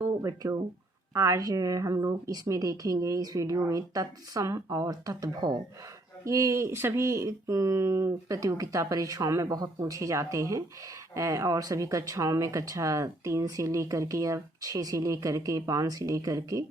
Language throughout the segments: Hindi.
तो बच्चों, आज हम लोग इसमें देखेंगे इस वीडियो में तत्सम और तत्भव। ये सभी प्रतियोगिता परीक्षाओं में बहुत पूछे जाते हैं और सभी कक्षाओं में कक्षा 3 से लेकर के या 6 से लेकर के 5 से लेकर के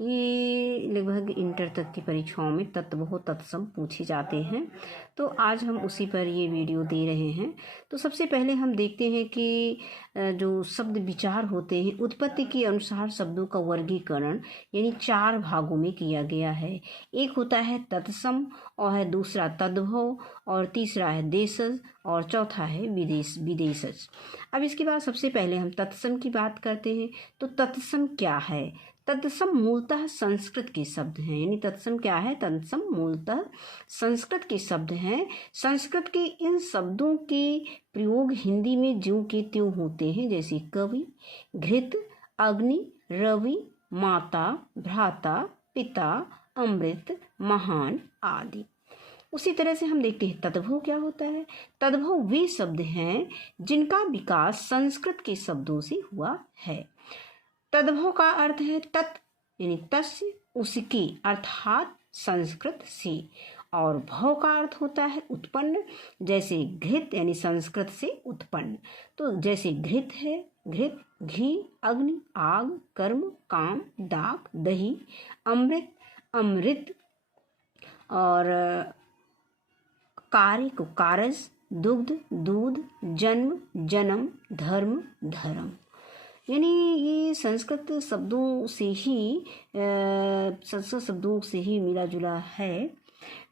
ये लगभग इंटर तक की परीक्षाओं में तत्भव तत्सम पूछे जाते हैं। तो आज हम उसी पर ये वीडियो दे रहे हैं। तो सबसे पहले हम देखते हैं कि जो शब्द विचार होते हैं, उत्पत्ति के अनुसार शब्दों का वर्गीकरण यानी 4 भागों में किया गया है। एक होता है तत्सम, और है दूसरा तद्भव, और तीसरा है देशज, और चौथा है विदेशज। अब इसके बाद सबसे पहले हम तत्सम की बात करते हैं। तो तत्सम क्या है? तत्सम मूलतः संस्कृत के शब्द हैं। यानी तत्सम क्या है? तत्सम मूलतः संस्कृत के शब्द हैं। संस्कृत के इन शब्दों के प्रयोग हिंदी में ज्यों के त्यों होते हैं, जैसे कवि, घृत, अग्नि, रवि, माता, भ्राता, पिता, अमृत, महान आदि। उसी तरह से हम देखते हैं तद्भव क्या होता है। तद्भव वे शब्द हैं जिनका विकास संस्कृत के शब्दों से हुआ है। तद्भव का अर्थ है तत् यानी तस्य, उसके, अर्थात संस्कृत से। और भव का अर्थ होता है उत्पन्न, जैसे घृत यानी संस्कृत से उत्पन्न। तो जैसे घृत है घृत, घी, अग्नि, आग, कर्म, काम, दाक, दही, अमृत, अमृत, और कार्य को कारज, दुग्ध, दूध, जन्म, जन्म, धर्म, धर्म। यानी ये संस्कृत शब्दों से ही मिला जुला है।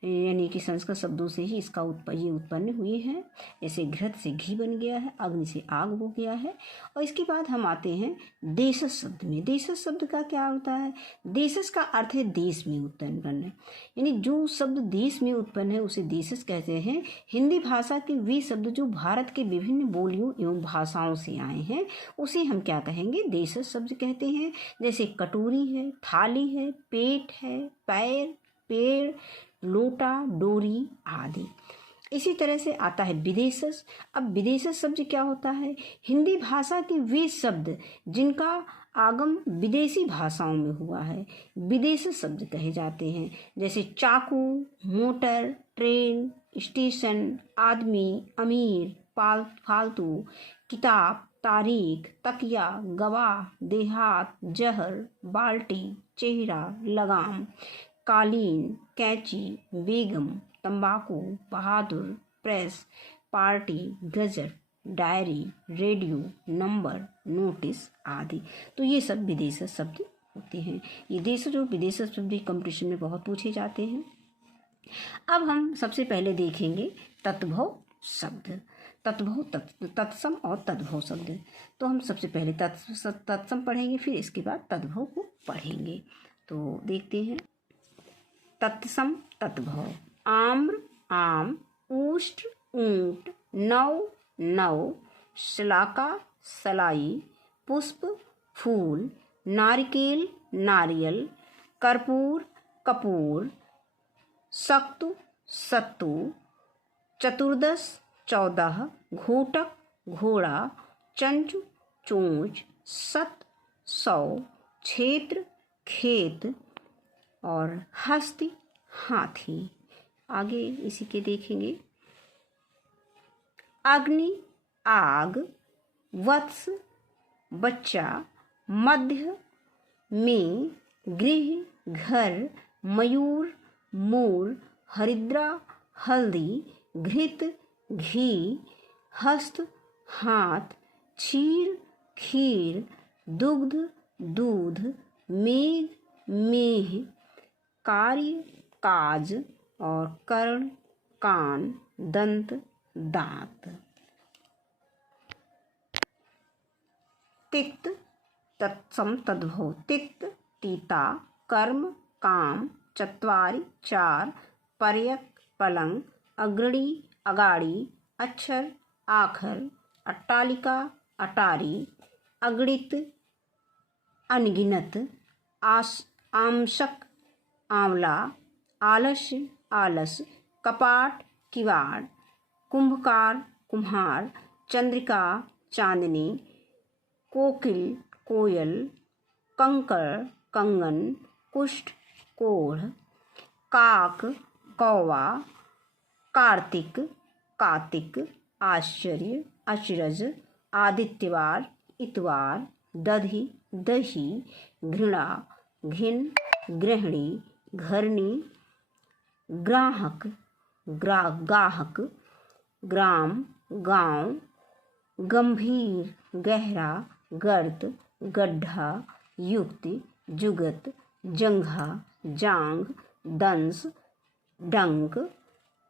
यानी कि संस्कृत शब्दों से ही ये उत्पन्न हुए हैं। जैसे घृत से घी बन गया है, अग्नि से आग हो गया है। और इसके बाद हम आते हैं देशज शब्द में। देशज शब्द का क्या होता है? देशज का अर्थ है देश में उत्पन्न करना। यानी जो शब्द देश में उत्पन्न है उसे देशज कहते हैं। हिंदी भाषा के वे शब्द जो भारत के विभिन्न बोलियों एवं भाषाओं से आए हैं उसे हम क्या कहेंगे? देशज शब्द कहते हैं। जैसे कटोरी है, थाली है, पेट है, पैर, पेड़, लोटा, डोरी आदि। इसी तरह से आता है विदेशज। अब विदेशज शब्द क्या होता है? हिंदी भाषा के वे शब्द जिनका आगम विदेशी भाषाओं में हुआ है विदेशज शब्द कहे जाते हैं। जैसे चाकू, मोटर, ट्रेन, स्टेशन, आदमी, अमीर, फालतू, किताब, तारीख, तकिया, गवाह, देहात, जहर, बाल्टी, चेहरा, लगाम, कालीन, कैंची, बेगम, तंबाकू, बहादुर, प्रेस, पार्टी, गजर, डायरी, रेडियो, नंबर, नोटिस आदि। तो ये सब विदेशज शब्द होते हैं। ये देशज और विदेशज शब्द कंपटीशन में बहुत पूछे जाते हैं। अब हम सबसे पहले देखेंगे तत्भव शब्द। तत्भव तत्सम और तद्भव शब्द। तो हम सबसे पहले तत्सम पढ़ेंगे, फिर इसके बाद तद्भव को पढ़ेंगे। तो देखते हैं तत्सम तत्भव। आम्र आम, ऊष्ट ऊंट, नव नव, शलाका सलाई, पुष्प फूल, नारिकेल नारियल, कर्पूर कपूर, सक्तु सत्तु, चतुर्दश 14, घोटक घोड़ा, चंचु चोंच, सत 100, क्षेत्र खेत, और हस्ती हाथी। आगे इसी के देखेंगे। अग्नि आग, वत्स बच्चा, मध्य में, गृह घर, मयूर मोर, हरिद्रा हल्दी, घृत घी, हस्त हाथ, क्षीर खीर, दुग्ध दूध, मेघ मेह, कार्य काज, और कर्ण कान, दंत दांत। तिक्त तत्सम तद्भव। तिक्त तीता, कर्म काम, चत्वारि 4, पर्यक पलंग, अग्रणी अगाड़ी, अक्षर आखर, अट्टालिका अटारी, अगणित अनगिनत, आमशक आंवला, आलस्य आलस, कपाट किवाड़, कुंभकार कुम्हार, चंद्रिका चांदनी, कोकिल कोयल, कंकड़ कंगन, कुष्ठ कोढ़, काक कौवा, कार्तिक कातिक, आश्चर्य अचरज, आदित्यवार इतवार, दधि दही, घृणा घिन, गृहिणी घरनी, ग्राहक गाहक, ग्राम गांव, गंभीर गहरा, गर्त गड्ढा, युक्ति जुगत, जंघा जांग, दंस डंक,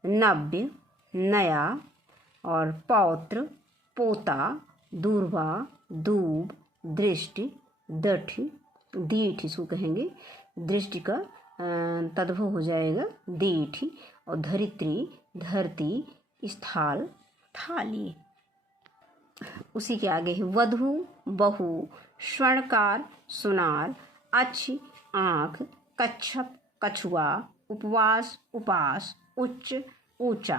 नव्य नया और पौत्र पोता, दूर्वा दूब, दृष्टि दठी दीठ, इसको कहेंगे दृष्टि का तद्भव हो जाएगा दीठ, और धरित्री धरती, स्थाल थाली। उसी के आगे है वधु बहु, स्वर्णकार सुनार, अच्छी आँख, कच्छप कछुआ, उपवास उपास, उच्च ऊंचा,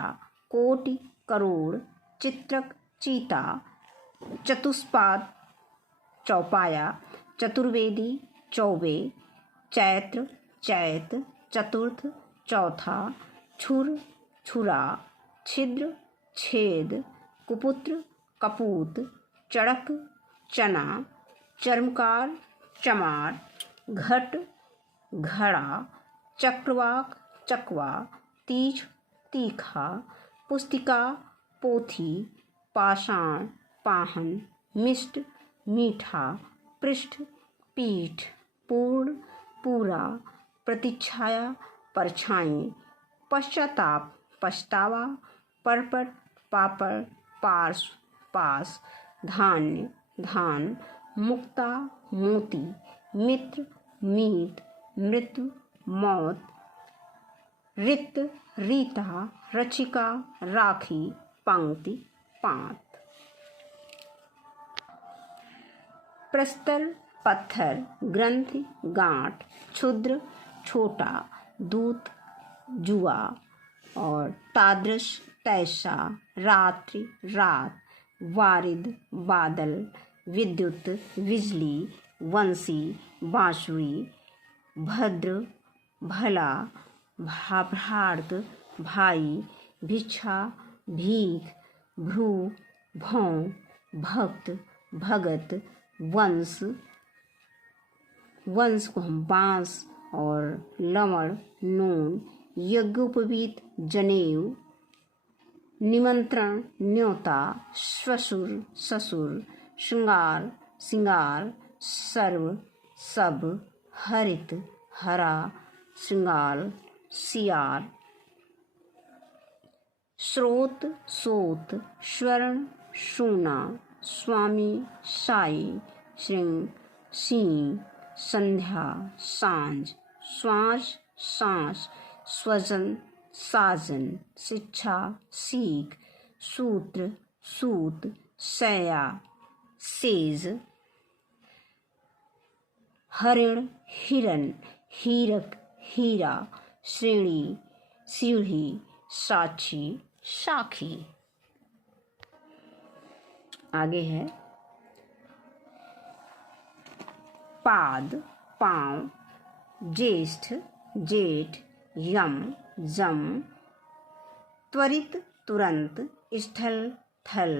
कोटि करोड़, चित्रक चीता, चतुष्पाद चौपाया, चतुर्वेदी चौबे, चैत्र चैत, चतुर्थ चौथा, छुर छुरा, छिद्र छेद, कुपुत्र कपूत, चड़क चना, चर्मकार चमार, घट घड़ा, चक्रवाक चकवा, तीज तीखा, पुस्तिका पोथी, पाषाण पाहन, मिष्ट मीठा, पृष्ठ पीठ, पूर्ण पूरा, प्रतीक्षाया परछाई, पश्चाताप पछतावा, परपट पापड़, पार्श्व पास, धान्य धान, मुक्ता मोती, मित्र मीत, मृत्यु मौत, रिक्त रीता, रचिका राखी, पंक्ति पांत। प्रस्तर पत्थर, ग्रंथि गांठ, क्षुद्र छोटा, दूत जुआ, और तादृश तैसा, रात्रि रात, वारिद बादल, विद्युत बिजली, वंशी बांसुरी, भद्र भला, भाभ्रार्थ भाई, भिक्षा भीख, भ्रू भौं, भक्त भगत, वंश वंश को हम बांस और लवण नून, यज्ञोपवीत जनेऊ, निमंत्रण न्योता, श्वशुर ससुर, श्रृंगार सिंगार, सर्व सब, हरित हरा, श्रृंगार सियार, स्रोत सोत, स्वर्ण सोना, स्वामी साई, श्रृंग सिंह, संध्या सांझ, श्वास सांस, स्वजन साजन, शिक्षा सीख, सूत्र सूत, सया सेज, हरिण हिरन, हीरक हीरा, श्रेणी सीढ़ी, साक्षी साखी। आगे है पाद पांव, ज्येष्ठ जेठ, यम जम, त्वरित तुरंत, स्थल थल,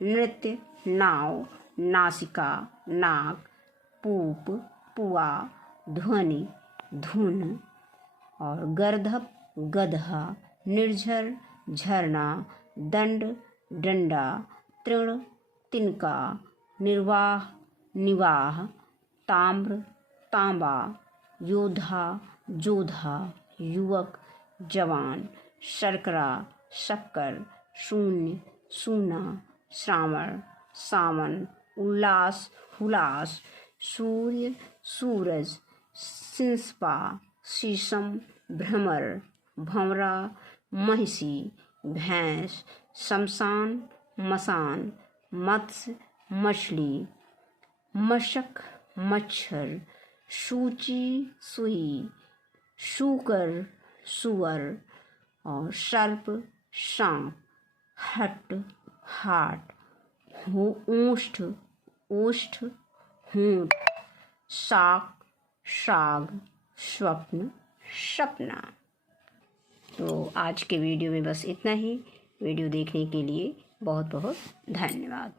नृत्य नाव, नासिका नाक, पूप पुआ, ध्वनि धुन, और गर्धप गधा, निर्झर झरना, दंड डंडा, तृण तिनका, निर्वाह निवाह, ताम्र तांबा, योद्धा जोधा, युवक जवान, शर्करा शक्कर, शून्य सूना, श्रावण सावन, उल्लास हुलास, सूर्य सूरज, सिंस्पा शीशम, भ्रमर भंवरा, महिषी भैंस, शमशान मसान, मत्स्य मछली, मशक मच्छर, सूची सुई, शूकर सुअर, और सर्प सांप, हट हाट, ऊष्ठ ओष्ठ होंठ, शाक, शाग, स्वप्न, सपना। तो आज के वीडियो में बस इतना ही। वीडियो देखने के लिए बहुत बहुत धन्यवाद।